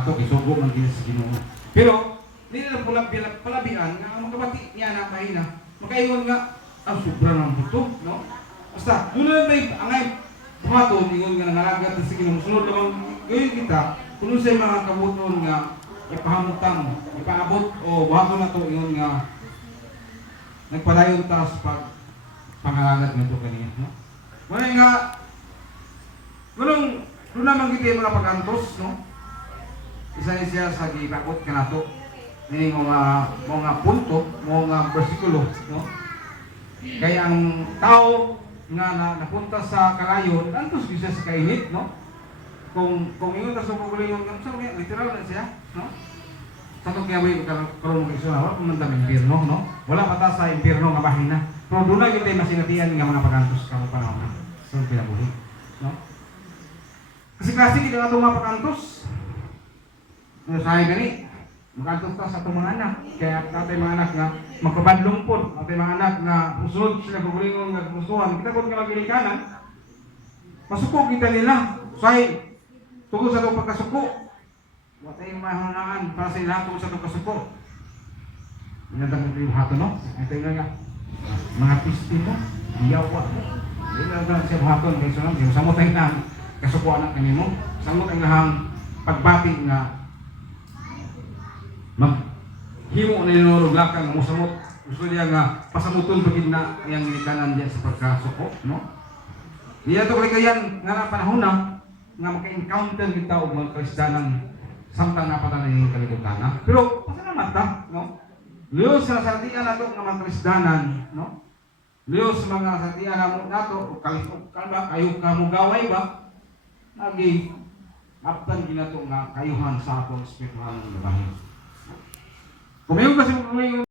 nato isugo man din sa Ginoo. Pero dili na pula palabian nga makabati niya na mahina. Makaingon nga ang sobra ng buto, no? Basta muna na angay buhaton ingon nga nangalagat sa Ginoo. Sunod lamang gayon kita kuno sa mga kabuton nga ipahamutang, ipaabot o buhaton na to ingon nga nagpadayon ta sa pangalagat nito kaniya, no? Wala nga Gulong, doon naman kita yung mga pagantos, no? Isa siya sa gipakot ka na to. Ini mga punto, mga bersikulo, no? Kaya ang tao nga napunta sa kalayon, antos siya sa kainit, no? Kung ingon ta sa pagulay yung literal na siya, no? Sa itong kaya may karoon ng iso na, wala kumandang impirno, no? Wala mata sa impirno nga bahina. Pero doon na kita yung masinatian nga mga pagantos ka mo panahon na. So, pinabuhi, no? Kasi kita nga itong mga pakantos. Sabi gani, makantos ta sa itong mga anak. Kaya natin mga anak nga magkabadlong po. Natin mga anak nga musunod sila kukulingon nga musuhan. Kita po nga magilikanan. Masuko kita nila. Say, tungkol sa itong pagkasuko. Wala tayong mahunaan para sa ilahat tungkol sa itong kasuko. Minadang yung hato, no? Ito yung nga. Mga pisti mo, iyawa mo. Hindi na siya haton. Kaya sa naman, samot tayo na kasukuan ang kanimo, samot ang nahang pagbati nga maghimo na ninuluglakan nga musamot, gusto niya nga pasamuton pagid na iyang gilikanan diyan sa pagkasuko, no? Diya to kaligayan nga na panahon na nga maka-encounter kita og mga Kristiyanan samtang napatan ning kalibutan. Pero pasalamat ta, no? Liyos sa satian nato nga mga Kristiyanan, no? Liyos sa mga satian nato kalba kayo kamo gaway ba? Lagi, aptan ginato nga kayuhan sa akong espiritual ng labahin. Kumayon kasi